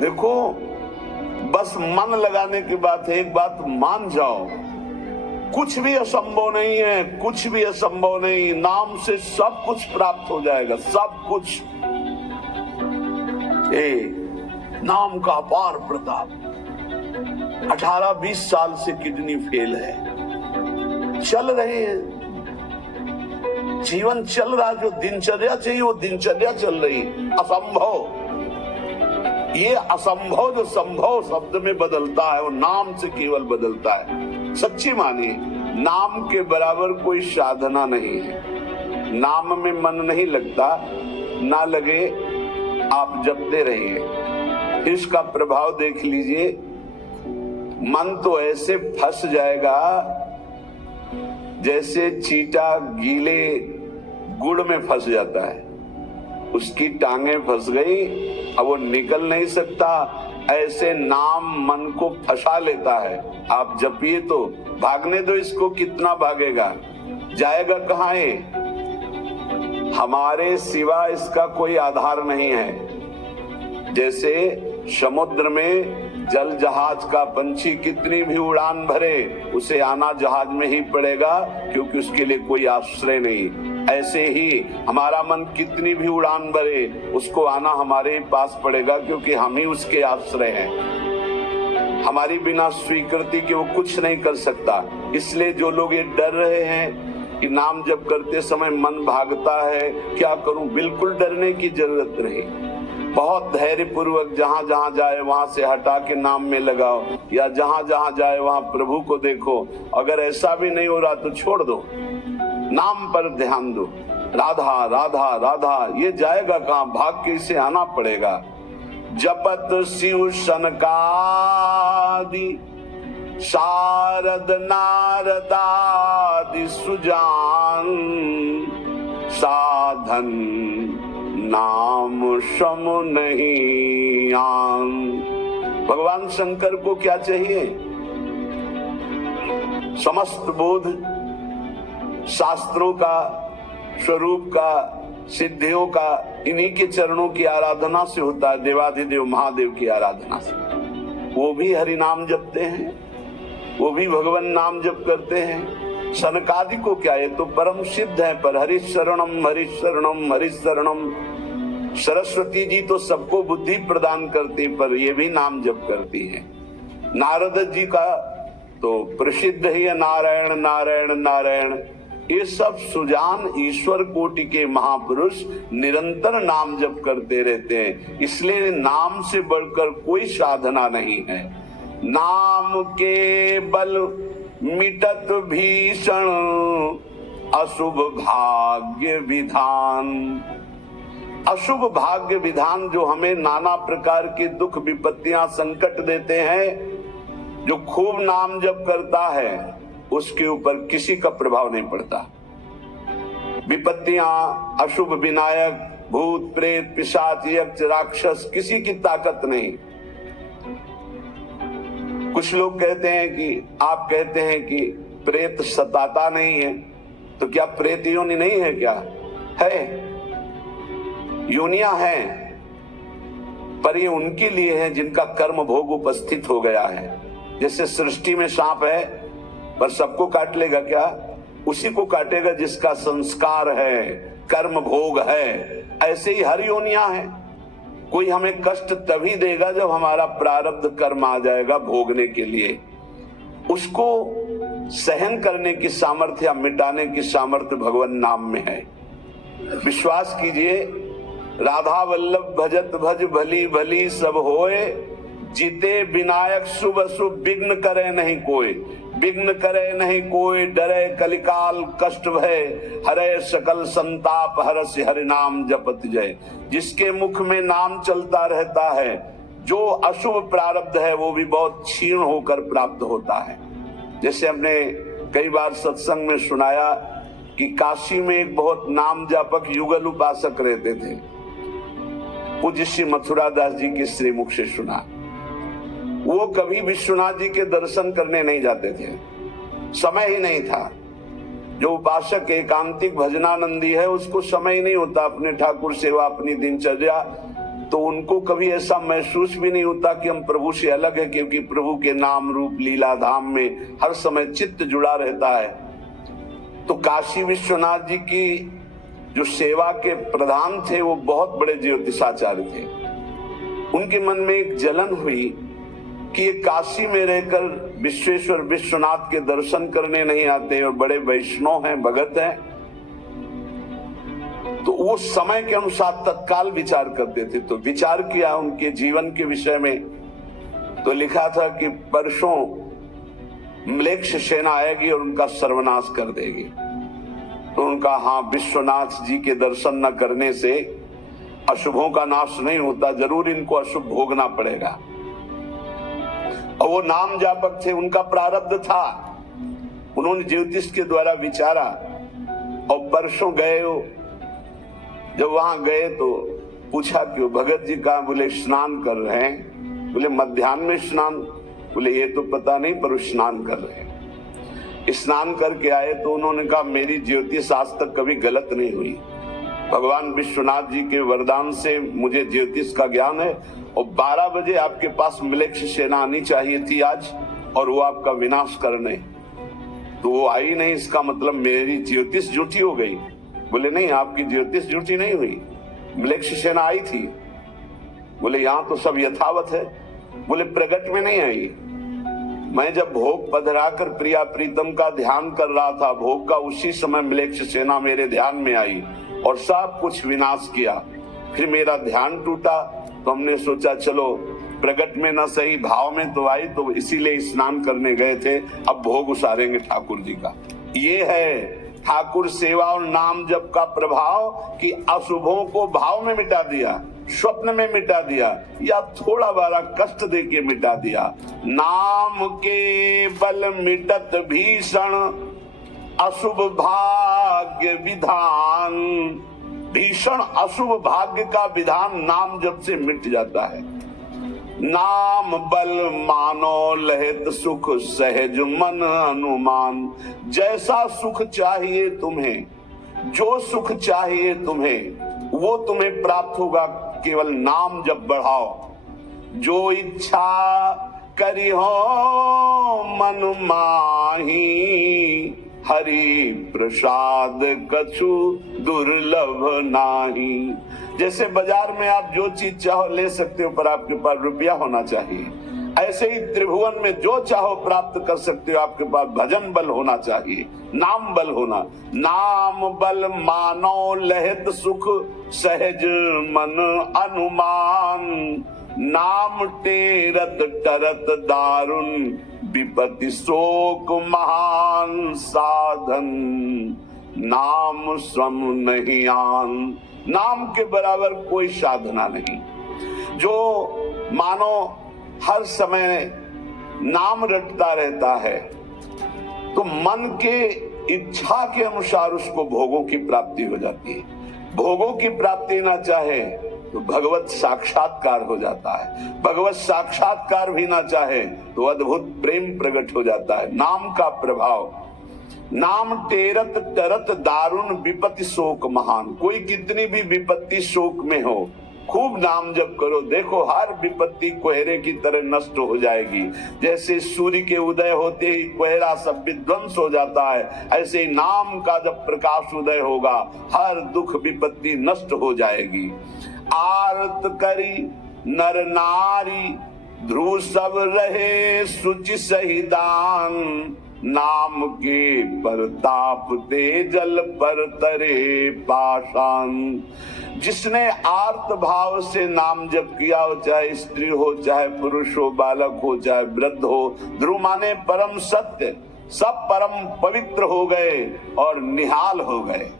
देखो, बस मन लगाने की बात है। एक बात मान जाओ, कुछ भी असंभव नहीं है, कुछ भी असंभव नहीं। नाम से सब कुछ प्राप्त हो जाएगा, सब कुछ। नाम का अपार प्रताप। 18-20 साल से किडनी फेल है, चल रहे हैं, जीवन चल रहा। जो दिनचर्या चाहिए वो दिनचर्या चल रही। असंभव, ये असंभव जो संभव शब्द में बदलता है वो नाम से केवल बदलता है। सच्ची मानिए, नाम के बराबर कोई साधना नहीं है। नाम में मन नहीं लगता, ना लगे आप जपते रहिए। इसका प्रभाव देख लीजिए। मन तो ऐसे फंस जाएगा जैसे चींटा गीले गुड़ में फंस जाता है। उसकी टांगें फंस गई, अब वो निकल नहीं सकता। ऐसे नाम मन को फंसा लेता है। आप जपिए तो भागने दो इसको, कितना भागेगा, जाएगा कहाँ है? हमारे सिवा इसका कोई आधार नहीं है। जैसे समुद्र में जल जहाज का पंछी कितनी भी उड़ान भरे, उसे आना जहाज में ही पड़ेगा, क्योंकि उसके लिए कोई आश्रय नहीं। ऐसे ही हमारा मन कितनी भी उड़ान भरे, उसको आना हमारे ही पास पड़ेगा, क्योंकि हम ही उसके आश्रय हैं। हमारी बिना स्वीकृति के वो कुछ नहीं कर सकता। इसलिए जो लोग ये डर रहे हैं कि नाम जप करते समय मन भागता है, क्या करूं, बिल्कुल डरने की जरूरत नहीं। बहुत धैर्य पूर्वक जहां जहां जाए वहां से हटा के नाम में लगाओ, या जहां जहां जाए वहां प्रभु को देखो। अगर ऐसा भी नहीं हो रहा तो छोड़ दो, नाम पर ध्यान दो। राधा राधा राधा, ये जाएगा कहां, भाग के इसे आना पड़ेगा। जपत शिव सनकादि शारद नारदादि सुजान, साधन नाम सम नहीं आन। भगवान शंकर को क्या चाहिए? समस्त बोध शास्त्रों का, स्वरूप का, सिद्धियों का इन्हीं के चरणों की आराधना से होता है। देवाधिदेव महादेव की आराधना से। वो भी हरि नाम जपते हैं, वो भी भगवान नाम जप करते हैं। सनकादि को क्या है, तो परम सिद्ध है, पर हरिशरणम हरिशरणम हरिशरणम। सरस्वती जी तो सबको बुद्धि प्रदान करती, पर ये भी नाम जप करती है। नारद जी का तो प्रसिद्ध ही है नारायण नारायण नारायण। ये सब सुजान ईश्वर कोटि के महापुरुष निरंतर नाम जप करते रहते हैं। इसलिए नाम से बढ़कर कोई साधना नहीं है। नाम के बल मिटत भीषण अशुभ भाग्य विधान। अशुभ भाग्य विधान जो हमें नाना प्रकार के दुख विपत्तियां संकट देते हैं, जो खूब नाम जप करता है उसके ऊपर किसी का प्रभाव नहीं पड़ता। विपत्तियां, अशुभ विनायक, भूत प्रेत पिशाच यक्ष राक्षस, किसी की ताकत नहीं। कुछ लोग कहते हैं कि, आप कहते हैं कि प्रेत सताता नहीं है, तो क्या प्रेत योनि नहीं है? क्या है? योनियां हैं, पर ये उनके लिए है जिनका कर्म भोग उपस्थित हो गया है। जैसे सृष्टि में सांप है, पर सबको काट लेगा क्या? उसी को काटेगा जिसका संस्कार है, कर्म भोग है। ऐसे ही हर योनियां हैं। कोई हमें कष्ट तभी देगा जब हमारा प्रारब्ध कर्म आ जाएगा भोगने के लिए। उसको सहन करने की सामर्थ्य या मिटाने की सामर्थ्य भगवान नाम में है। विश्वास कीजिए, राधा वल्लभ भजत भज भली भली सब होए, जीते विनायक शुभ शुभ विघ्न करे नहीं कोई। विघ्न करे नहीं कोई, डरे कलिकाल कष्ट भय, हरे सकल संताप हरस हरि नाम जपत जय। जिसके मुख में नाम चलता रहता है, जो अशुभ प्रारब्ध है वो भी बहुत क्षीण होकर प्राप्त होता है। जैसे हमने कई बार सत्संग में सुनाया कि काशी में एक बहुत नाम जापक युगल उपासक रहते थे। पूज्य श्री मथुरा दास जी के श्रीमुख से सुना। वो कभी विश्वनाथ जी के दर्शन करने नहीं जाते थे, समय ही नहीं था। जो उपासक एकांतिक भजनानंदी है उसको समय ही नहीं होता अपने ठाकुर सेवा, अपनी दिनचर्या तो उनको कभी ऐसा महसूस भी नहीं होता कि हम प्रभु से अलग है, क्योंकि प्रभु के नाम रूप लीला धाम में हर समय चित्त जुड़ा रहता है। तो काशी विश्वनाथ जी की जो सेवा के प्रधान थे वो बहुत बड़े ज्योतिषाचार्य थे। उनके मन में एक जलन हुई कि ये काशी में रहकर विश्वेश्वर विश्वनाथ के दर्शन करने नहीं आते और बड़े वैष्णव हैं, भगत हैं। तो वो समय के अनुसार तत्काल विचार करते थे। तो विचार किया उनके जीवन के विषय में, तो लिखा था कि परसों म्लेच्छ सेना आएगी और उनका सर्वनाश कर देगी। तो उनका हाँ, विश्वनाथ जी के दर्शन न करने से अशुभों का नाश नहीं होता, जरूर इनको अशुभ भोगना पड़ेगा। और वो नाम जापक थे, उनका प्रारब्ध था। उन्होंने ज्योतिष के द्वारा विचारा और परसों गए। जब वहां गए तो पूछा कि वो भगत जी कहाँ? बोले स्नान कर रहे हैं। बोले मध्याह्न में स्नान? बोले ये तो पता नहीं, पर स्नान कर रहे हैं। स्नान करके आए तो उन्होंने कहा मेरी ज्योतिष आज तक कभी गलत नहीं हुई। भगवान विश्वनाथ जी के वरदान से मुझे ज्योतिष का ज्ञान है और 12 बजे आपके पास म्लेच्छ सेना आनी चाहिए थी आज, और वो आपका विनाश करने, तो वो आई नहीं। इसका मतलब मेरी ज्योतिष झूठी हो गई। बोले नहीं, आपकी ज्योतिष झूठी नहीं हुई, म्लेच्छ सेना आई थी। बोले यहाँ तो सब यथावत है। बोले प्रगट में नहीं आई। मैं जब भोग पधराकर प्रिया प्रीतम का ध्यान कर रहा था भोग का, उसी समय म्लेच्छ सेना मेरे ध्यान में आई और सब कुछ विनाश किया। फिर मेरा ध्यान टूटा तो हमने सोचा चलो प्रगट में न सही, भाव में तो आई, तो इसीलिए स्नान करने गए थे। अब भोग उसारेंगे ठाकुर जी का। ये है ठाकुर सेवा और नाम जप का प्रभाव कि अशुभों को भाव में मिटा दिया, स्वप्न में मिटा दिया, या थोड़ा बारा कष्ट देके मिटा दिया। नाम के बल मिटत भीषण अशुभ भाग्य विधान। भीषण अशुभ भाग्य का विधान नाम जप से मिट जाता है। नाम बल मानो लहित सुख सहज मन अनुमान। जैसा सुख चाहिए तुम्हें, जो सुख चाहिए तुम्हें, वो तुम्हें प्राप्त होगा, केवल नाम जब बढ़ाओ। जो इच्छा करी हो मन माही, हरि प्रसाद कछु दुर्लभ नाही। जैसे बाजार में आप जो चीज चाहो ले सकते हो, पर आपके पास रुपया होना चाहिए। ऐसे ही त्रिभुवन में जो चाहो प्राप्त कर सकते हो, आपके पास भजन बल होना चाहिए, नाम बल होना। नाम बल मानो लहित सुख सहज मन अनुमान। नाम टेरत टरत दारुण विपत्ति शोक महान साधन। नाम स्वम नहीं आन। नाम के बराबर कोई साधना नहीं। जो मानो हर समय नाम रटता रहता है तो मन के इच्छा के अनुसार उसको भोगों की प्राप्ति हो जाती है। भोगों की प्राप्ति ना चाहे तो भगवत साक्षात्कार हो जाता है। भगवत साक्षात्कार भी ना चाहे तो अद्भुत प्रेम प्रकट हो जाता है। नाम का प्रभाव। नाम टेरत टरत दारुण विपत्ति शोक महान। कोई कितनी भी विपत्ति शोक में हो, खूब नाम जप करो, देखो हर विपत्ति कोहरे की तरह नष्ट हो जाएगी। जैसे सूर्य के उदय होते ही कोहरा सब विध्वंस हो जाता है, ऐसे ही नाम का जब प्रकाश उदय होगा हर दुख विपत्ति नष्ट हो जाएगी। आरत करी नर नारी ध्रुव सब रहे शुचि सहिदान। नाम के परताप दे जल पर तरे पाषाण। जिसने आर्त भाव से नाम जप किया हो, चाहे स्त्री हो, चाहे पुरुष हो, बालक हो, चाहे वृद्ध हो, ध्रुव माने परम सत्य, सब परम पवित्र हो गए और निहाल हो गए।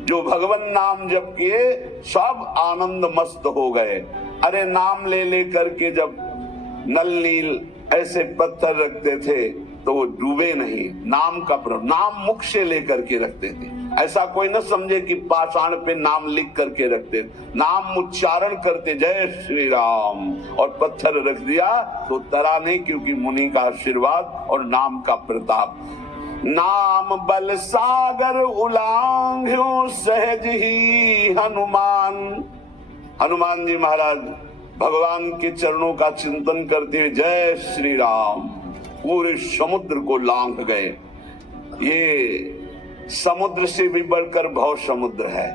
जो भगवान नाम जप किए सब आनंद मस्त हो गए। अरे नाम ले ले करके जब नल नील ऐसे पत्थर रखते थे तो वो डूबे नहीं। नाम का प्रभाव, नाम मुख से लेकर के रखते थे। ऐसा कोई न समझे कि पाषाण पे नाम लिख करके रखते, नाम उच्चारण करते, जय श्री राम, और पत्थर रख दिया तो तरा नहीं, क्योंकि मुनि का आशीर्वाद और नाम का प्रताप। नाम बल सागर उलांघ्यो सहज ही हनुमान। हनुमान जी महाराज भगवान के चरणों का चिंतन करते हुए जय श्री राम पूरे समुद्र को लांघ गए। ये समुद्र से भी बढ़कर भव समुद्र है।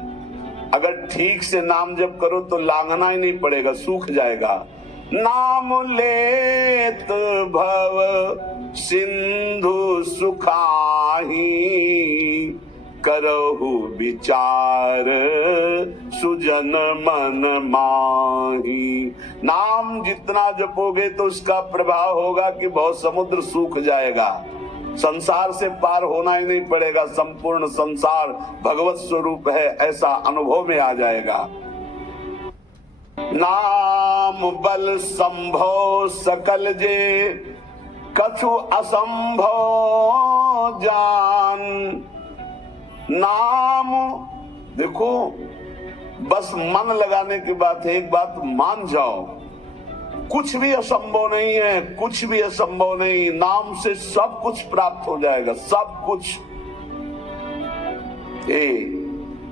अगर ठीक से नाम जप करो तो लांघना ही नहीं पड़ेगा, सूख जाएगा। नाम लेत भव सिंधु सुखाही, करहु विचार सुजन मन माही। नाम जितना जपोगे तो उसका प्रभाव होगा कि बहुत समुद्र सूख जाएगा, संसार से पार होना ही नहीं पड़ेगा, संपूर्ण संसार भगवत स्वरूप है ऐसा अनुभव में आ जाएगा। नाम बल संभव सकल जे, कछु असंभव जान। नाम देखो, बस मन लगाने की बात है। एक बात मान जाओ, कुछ भी असंभव नहीं है, कुछ भी असंभव नहीं। नाम से सब कुछ प्राप्त हो जाएगा, सब कुछ।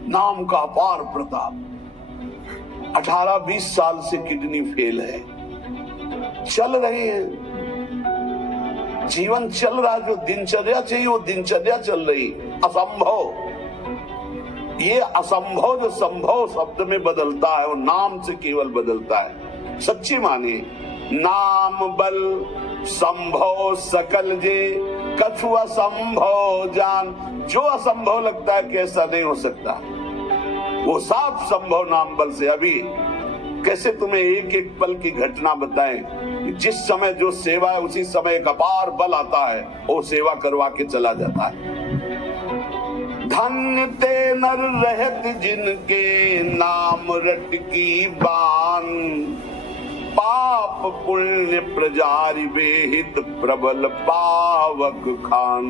नाम का अपार प्रताप। 18-20 साल से किडनी फेल है, चल रही है, जीवन चल रहा, जो दिनचर्या चाहिए वो दिनचर्या चल रही। असंभव, ये असंभव जो संभव शब्द में बदलता है वो नाम से केवल बदलता है। सच्ची मानिए, नाम बल संभव सकल जे, कछु असंभव जान। जो असंभव लगता है कि ऐसा नहीं हो सकता, वो सब संभव नाम बल से। अभी कैसे तुम्हें एक एक पल की घटना बताएं, जिस समय जो सेवा है उसी समय एक अपार बल आता है, वो सेवा करवा के चला जाता है। धन्य ते नर रहत जिनके नाम रट की बान, पाप पुण्य प्रजारि बेहित प्रबल पावक खान।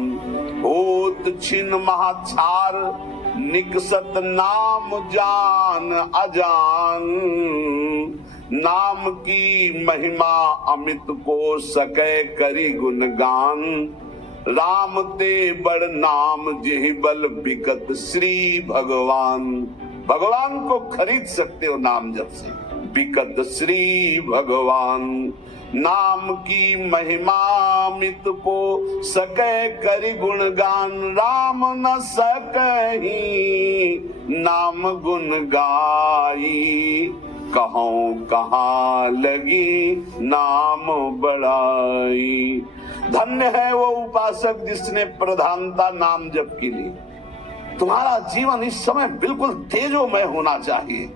होत छिन महाछार निकसत नाम जान अजान, नाम की महिमा अमित को सकै करी गुणगान। राम ते बड़ नाम जेहि बल बिकत श्री भगवान। भगवान को खरीद सकते हो नाम जप से, बिकत श्री भगवान। नाम की महिमा मित को सकै करि गुणगान, राम न सकहि नाम गुण गाई। कहूं कहाँ लगी नाम बड़ाई। धन्य है वो उपासक जिसने प्रधानता नाम जप की ली। तुम्हारा जीवन इस समय बिल्कुल तेजोमय होना चाहिए।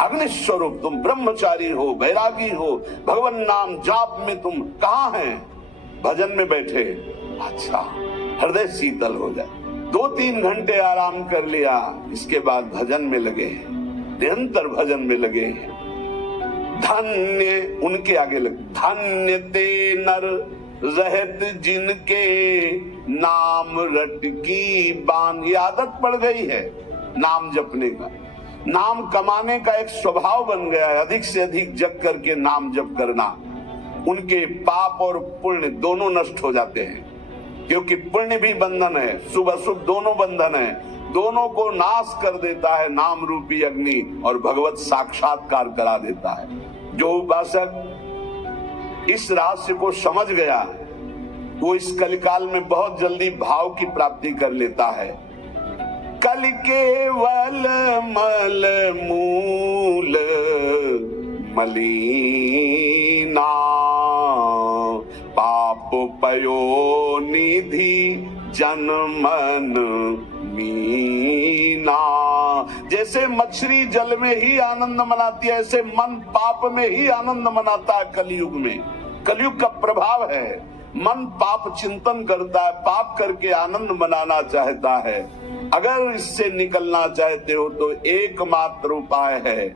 अग्नि स्वरूप तुम ब्रह्मचारी हो, बैरागी हो, भगवान नाम जाप में तुम कहाँ हैं? भजन में बैठे, अच्छा हृदय शीतल हो जाए। 2-3 घंटे आराम कर लिया, इसके बाद भजन में लगे, निरंतर भजन में लगे। धन्य उनके आगे लगे, धन्य ते नर रहत जिनके नाम रट की बान। ये आदत पड़ गई है नाम जपने का, नाम कमाने का एक स्वभाव बन गया है। अधिक से अधिक जप करके नाम जप करना, उनके पाप और पुण्य दोनों नष्ट हो जाते हैं, क्योंकि पुण्य भी बंधन है, शुभ अशुभ दोनों बंधन है, दोनों को नाश कर देता है नाम रूपी अग्नि, और भगवत साक्षात्कार करा देता है। जो उपासक इस रहस्य को समझ गया वो इस कलिकाल में बहुत जल्दी भाव की प्राप्ति कर लेता है। कल केवल मल मूल मलीना, पाप पयो निधि जनमन मीना। जैसे मछली जल में ही आनंद मनाती है, ऐसे मन पाप में ही आनंद मनाता है। कलयुग में, कलयुग का प्रभाव है, मन पाप चिंतन करता है, पाप करके आनंद मनाना चाहता है। अगर इससे निकलना चाहते हो तो एकमात्र उपाय है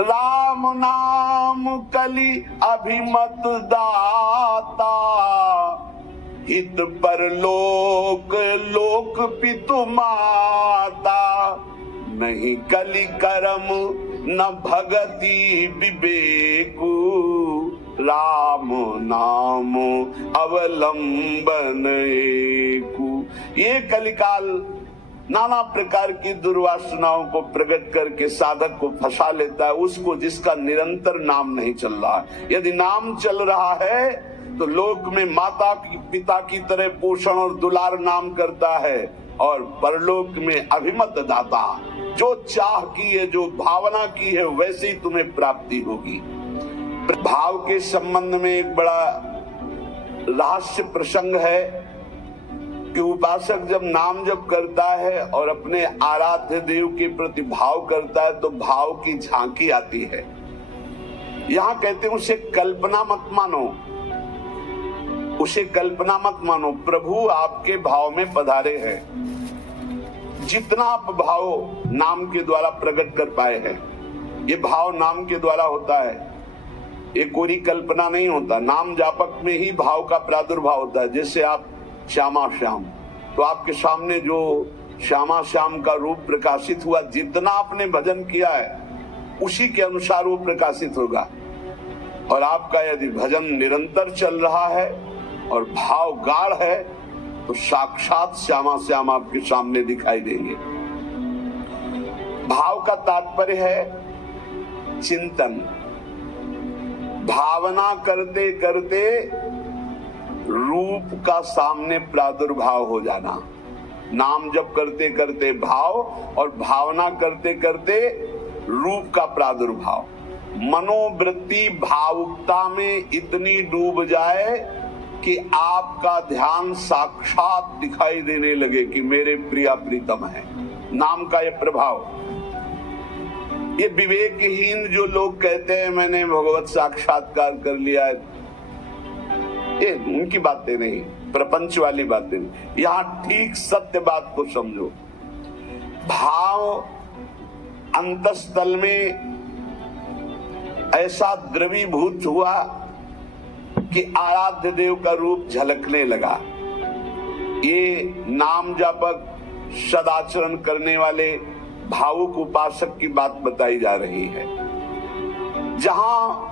राम नाम कली अभिमत दाता, हित पर लोक लोक पितु माता। नहीं कलि करम न भगति विवेकु, राम नाम अवलंबन एकु। ये कलिकाल नाना प्रकार की दुर्वासनाओं को प्रकट करके साधक को फंसा लेता है, उसको जिसका निरंतर नाम नहीं चल रहा है। यदि नाम चल रहा है तो लोक में माता की पिता की तरह पोषण और दुलार नाम करता है, और परलोक में अभिमत दाता, जो चाह की है, जो भावना की है, वैसे ही तुम्हें प्राप्ति होगी। भाव के संबंध में एक बड़ा रहस्य प्रसंग है कि उपासक जब नाम जप करता है और अपने आराध्य देव के प्रति भाव करता है तो भाव की झांकी आती है। यहां कहते हैं उसे कल्पना मत मानो, उसे कल्पना मत मानो, प्रभु आपके भाव में पधारे हैं। जितना आप भाव नाम के द्वारा प्रकट कर पाए हैं, ये भाव नाम के द्वारा होता है, ये कोई कल्पना नहीं होता। नाम जापक में ही भाव का प्रादुर्भाव होता है। जैसे आप श्यामा श्याम, तो आपके सामने जो श्यामा श्याम का रूप प्रकाशित हुआ, जितना आपने भजन किया है उसी के अनुसार वो प्रकाशित होगा। और आपका यदि भजन निरंतर चल रहा है और भाव गाढ़ है तो साक्षात श्यामा श्याम आपके सामने दिखाई देंगे। भाव का तात्पर्य है चिंतन। भावना करते करते रूप का सामने प्रादुर्भाव हो जाना। नाम जप करते करते भाव और भावना करते करते रूप का प्रादुर्भाव। मनोवृत्ति भावुकता में इतनी डूब जाए कि आपका ध्यान साक्षात दिखाई देने लगे कि मेरे प्रिया प्रीतम है। नाम का यह प्रभाव। ये विवेकहीन जो लोग कहते हैं मैंने भगवत साक्षात्कार कर लिया है, ये उनकी बातें नहीं, प्रपंच वाली बातें नहीं। यहां ठीक सत्य बात को समझो। भाव अंतस्थल में ऐसा द्रवीभूत हुआ कि आराध्य देव का रूप झलकने लगा। ये नाम जापक सदाचरण करने वाले भावुक उपासक की बात बताई जा रही है। जहां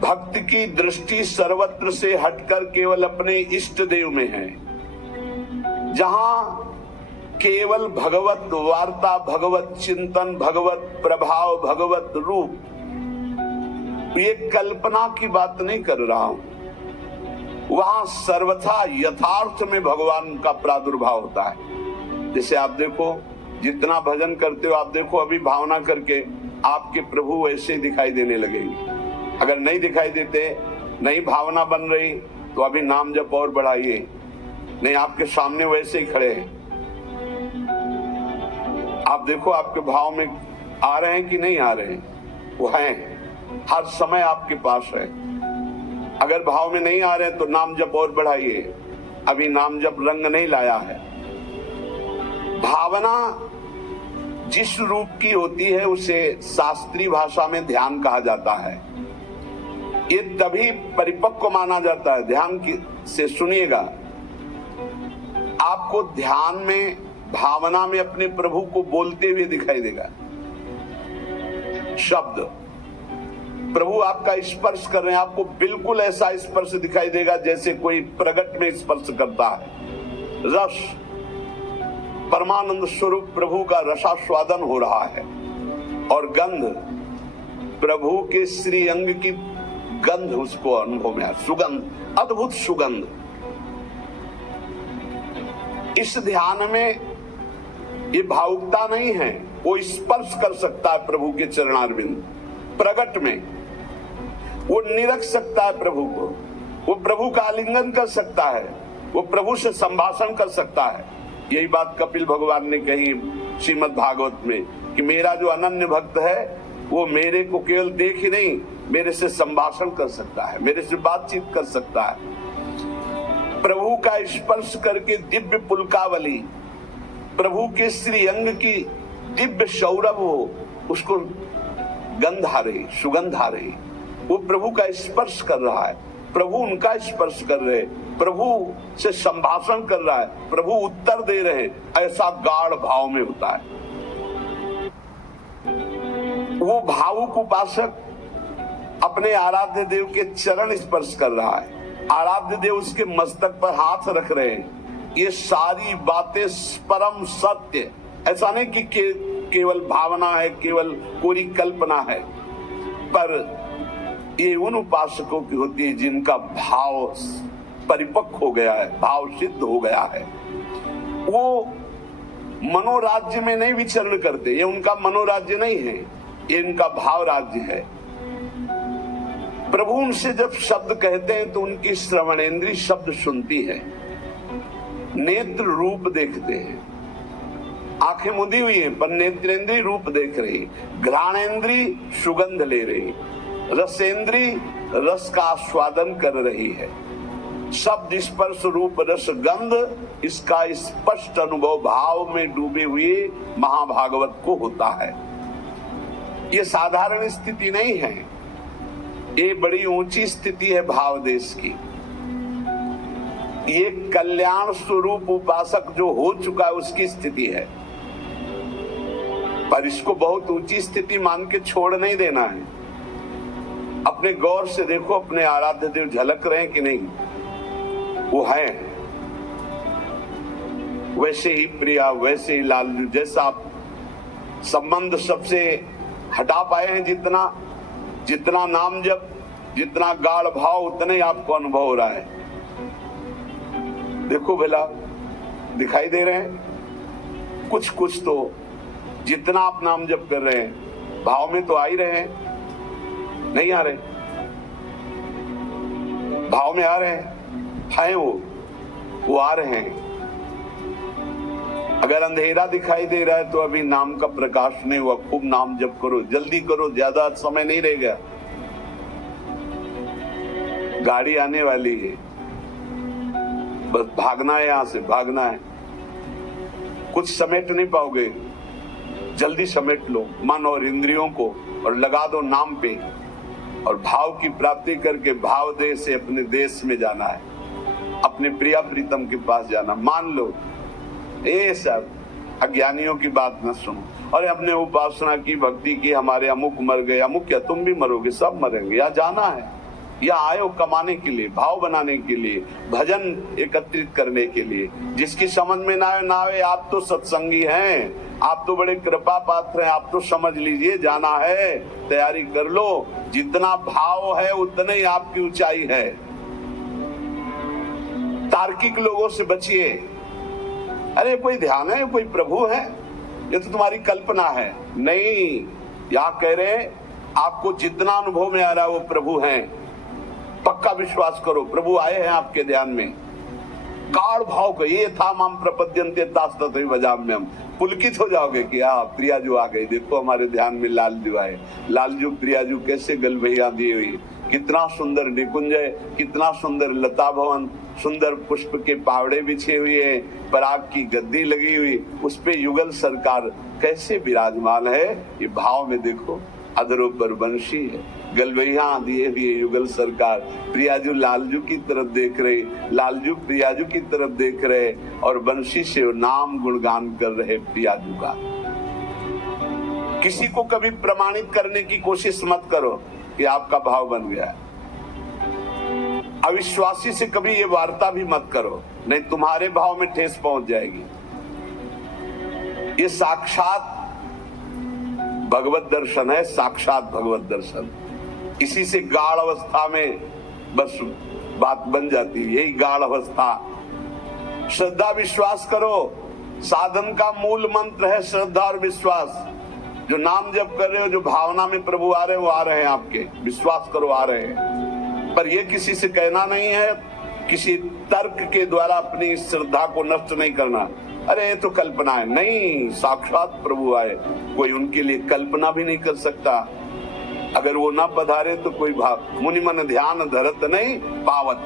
भक्त की दृष्टि सर्वत्र से हटकर केवल अपने इष्ट देव में है, जहां केवल भगवत वार्ता, भगवत चिंतन, भगवत प्रभाव, भगवत रूप, ये कल्पना की बात नहीं कर रहा हूं, वहां सर्वथा यथार्थ में भगवान का प्रादुर्भाव होता है। जैसे आप देखो, जितना भजन करते हो आप देखो, अभी भावना करके आपके प्रभु वैसे दिखाई देने लगेंगे। अगर नहीं दिखाई देते, नहीं भावना बन रही, तो अभी नाम जप और बढ़ाइए, नहीं आपके सामने वैसे ही खड़े हैं। आप देखो आपके भाव में आ रहे हैं कि नहीं आ रहे हैं, वो हैं, हर समय आपके पास है। अगर भाव में नहीं आ रहे हैं तो नाम जप और बढ़ाइए, अभी नाम जप रंग नहीं लाया है। भावना जिस रूप की होती है उसे शास्त्रीय भाषा में ध्यान कहा जाता है। ये तभी परिपक्व माना जाता है। ध्यान से सुनिएगा, आपको ध्यान में, भावना में अपने प्रभु को बोलते हुए दिखाई देगा। शब्द प्रभु आपका स्पर्श कर रहे हैं, आपको बिल्कुल ऐसा स्पर्श दिखाई देगा जैसे कोई प्रगट में स्पर्श करता है। रस, परमानंद स्वरूप प्रभु का रसास्वादन हो रहा है। और गंध, प्रभु के श्री अंग की गंध उसको अनुभव में, सुगंध, अद्भुत सुगंध। इस ध्यान में ये भावुकता नहीं है, वो स्पर्श कर सकता है प्रभु के चरणारविंद। प्रगट में वो निरख सकता है प्रभु को, वो प्रभु का आलिंगन कर सकता है, वो प्रभु से संभाषण कर सकता है। यही बात कपिल भगवान ने कही श्रीमद् भागवत में कि मेरा जो अनन्य भक्त है वो मेरे को केवल देख ही नहीं, मेरे से संभाषण कर सकता है, मेरे से बातचीत कर सकता है। प्रभु का स्पर्श करके दिव्य पुलकावली, प्रभु के श्री अंग की दिव्य सौरभ हो, उसको गंध आ रही, सुगंध आ रही, वो प्रभु का स्पर्श कर रहा है, प्रभु उनका स्पर्श कर रहे, प्रभु से संभाषण कर रहा है, प्रभु उत्तर दे रहे, ऐसा गाढ़ भाव में होता है। वो भावुक उपासक अपने आराध्य देव के चरण स्पर्श कर रहा है, आराध्य देव उसके मस्तक पर हाथ रख रहे हैं, ये सारी बातें परम सत्य, ऐसा नहीं कि केवल भावना है, केवल कोरी कल्पना है, पर ये उन उपासकों की होती है जिनका भाव परिपक्व हो गया है, भाव सिद्ध हो गया है। वो मनोराज्य में नहीं विचरण करते, ये उनका मनोराज्य नहीं है, ये इनका भाव राज्य है। प्रभु उनसे जब शब्द कहते हैं तो उनकी श्रवणेंद्री शब्द सुनती है, नेत्र रूप देखते हैं, आंखें मुदी हुई हैं पर नेत्रेंद्री रूप देख रही, घ्राणेंद्री सुगंध ले रही, रसेंद्री रस का आस्वादन कर रही है। शब्द स्पर्श रूप रस गंध इसका स्पष्ट अनुभव भाव में डूबे हुए महाभागवत को होता है। ये साधारण स्थिति नहीं है, ये बड़ी ऊंची स्थिति है भाव देश की। ये कल्याण स्वरूप उपासक जो हो चुका है उसकी स्थिति है, पर इसको बहुत ऊंची स्थिति मान के छोड़ नहीं देना है। अपने गौर से देखो, अपने आराध्य देव झलक रहे हैं कि नहीं? वो है वैसे ही प्रिया, वैसे ही लालू, जैसा आप संबंध सबसे हटा पाए हैं, जितना नाम जब, जितना गाढ़ भाव, उतना ही आपको अनुभव हो रहा है। देखो भला, दिखाई दे रहे हैं कुछ कुछ तो, जितना आप नाम जप कर रहे हैं भाव में तो आ ही रहे हैं, नहीं आ रहे? भाव में आ रहे हैं, वो आ रहे हैं। अगर अंधेरा दिखाई दे रहा है तो अभी नाम का प्रकाश नहीं हुआ। खूब नाम जप करो, जल्दी करो, ज्यादा समय नहीं रह गया, गाड़ी आने वाली है, बस भागना है, यहां से भागना है। कुछ समेट नहीं पाओगे, जल्दी समेट लो मन और इंद्रियों को और लगा दो नाम पे, और भाव की प्राप्ति करके भाव देश से अपने देश में जाना है, अपने प्रिया प्रीतम के पास जाना। मान लो ये सब अज्ञानियों की बात न सुनो, और अपने उपासना की, भक्ति की, हमारे अमुक मर गए, अमुक क्या तुम भी मरोगे, सब मरेंगे। यहाँ जाना है, या आयो कमाने के लिए, भाव बनाने के लिए, भजन एकत्रित करने के लिए। जिसकी समझ में ना आए, आप तो सत्संगी हैं, आप तो बड़े कृपा पात्र हैं, आप तो समझ लीजिए, जाना है, तैयारी कर लो। जितना भाव है उतना ही आपकी ऊंचाई है। तार्किक लोगों से बचिए। अरे कोई ध्यान है, कोई प्रभु है, ये तो तुम्हारी कल्पना है। नहीं, यहाँ कह रहे आपको जितना अनुभव में आ रहा है वो प्रभु हैं, पक्का विश्वास करो, प्रभु आए हैं आपके ध्यान में। गाढ़ भाव को, ये था माम प्रपद्यन्ते तास्तते वजाम्यम, पुलकित हो जाओगे कि प्रियाजू आ गई, देखो हमारे ध्यान में लालजू आए। लालजू प्रियाजू कैसे गलभैया दी हुई, कितना सुंदर निकुंज है, कितना सुंदर लता भवन, सुंदर पुष्प के पावड़े बिछे हुए, पराग की गद्दी लगी हुई, उस पे युगल सरकार कैसे विराजमान है। ये भाव में देखो, अधरों पर बंशी है, गलबैया दिए हुए युगल सरकार, प्रियाजू लालजू की तरफ देख रहे, लालजू प्रियाजू की तरफ देख रहे, और बंशी से नाम गुणगान कर रहे प्रियाजू का। किसी को कभी प्रमाणित करने की कोशिश मत करो कि आपका भाव बन गया। अविश्वासी से कभी ये वार्ता भी मत करो, नहीं तुम्हारे भाव में ठेस पहुंच जाएगी। ये साक्षात भगवत दर्शन है, साक्षात भगवत दर्शन। इसी से गाढ़ अवस्था में बस बात बन जाती है, यही गाढ़ अवस्था। श्रद्धा विश्वास करो, साधन का मूल मंत्र है श्रद्धा और विश्वास। जो नाम जप कर रहे हो, जो भावना में प्रभु आ रहे हैं, वो आ रहे हैं आपके, विश्वास करो आ रहे हैं। पर ये किसी से कहना नहीं है, किसी तर्क के द्वारा अपनी श्रद्धा को नष्ट नहीं करना। अरे ये तो कल्पना है, नहीं, साक्षात प्रभु आए, कोई उनके लिए कल्पना भी नहीं कर सकता। अगर वो ना पधारे तो कोई भाव, मुनि मन ध्यान धरत नहीं पावत।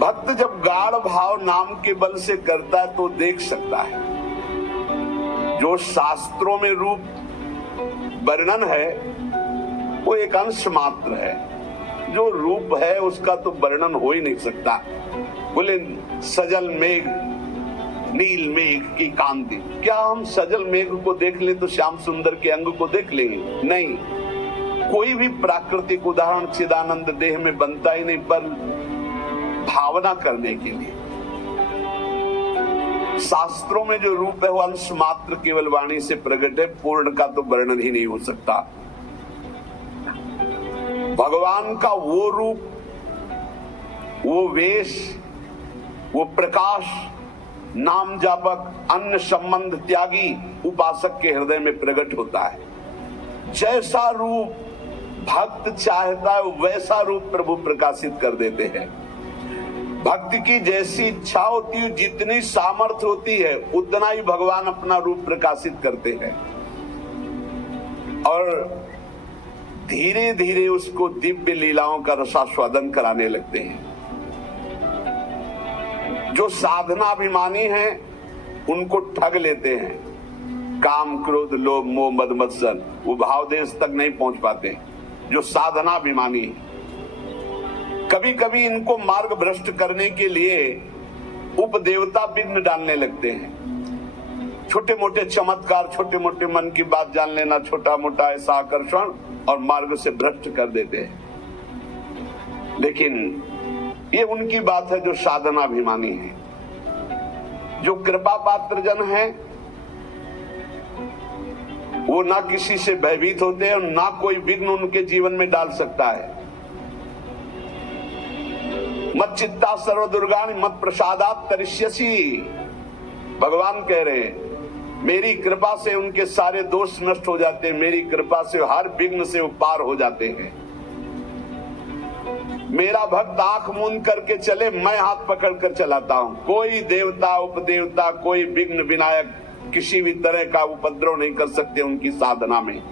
भक्त जब गाढ़ भाव नाम के बल से करता है तो देख सकता है। जो शास्त्रों में रूप वर्णन है वो एक अंश मात्र है, जो रूप है उसका तो वर्णन हो ही नहीं सकता। बोले सजल मेघ, नील मेघ की कांति, क्या हम सजल मेघ को देख ले तो श्याम सुंदर के अंग को देख लेंगे? नहीं, कोई भी प्राकृतिक उदाहरण चिदानंद देह में बनता ही नहीं, पर भावना करने के लिए, शास्त्रों में जो रूप है वो अंश मात्र केवल वाणी से प्रकट है, पूर्ण का तो वर्णन ही नहीं हो सकता। भगवान का वो रूप, वो वेश, वो प्रकाश नाम जापक अन्य संबंध त्यागी उपासक के हृदय में प्रकट होता है। जैसा रूप भक्त चाहता है वैसा रूप प्रभु प्रकाशित कर देते हैं। भक्ति की जैसी इच्छा होती है, जितनी सामर्थ्य होती है, उतना ही भगवान अपना रूप प्रकाशित करते हैं और धीरे धीरे उसको दिव्य लीलाओं का रसास्वादन कराने लगते हैं। जो साधनाभिमानी हैं उनको ठग लेते हैं। काम क्रोध लोभ मोह मद मत्सर, वो भाव देश तक नहीं पहुंच पाते। जो साधनाभिमानी है, कभी कभी इनको मार्ग भ्रष्ट करने के लिए उपदेवता विघ्न डालने लगते हैं। छोटे मोटे चमत्कार, छोटे मोटे मन की बात जान लेना, छोटा मोटा ऐसा आकर्षण और मार्ग से भ्रष्ट कर देते हैं। लेकिन ये उनकी बात है जो साधनाभिमानी है। जो कृपा पात्र जन है वो ना किसी से भयभीत होते हैं और ना कोई विघ्न उनके जीवन में डाल सकता है। मत चित्ता सर्व दुर्गानि मत प्रसादात तरिष्यसि, भगवान कह रहे हैं मेरी कृपा से उनके सारे दोष नष्ट हो जाते हैं, मेरी कृपा से हर विघ्न से वो पार हो जाते हैं। मेरा भक्त आंख मूंद करके चले, मैं हाथ पकड़ कर चलाता हूं। कोई देवता उपदेवता, कोई विघ्न विनायक किसी भी तरह का उपद्रव नहीं कर सकते उनकी साधना में।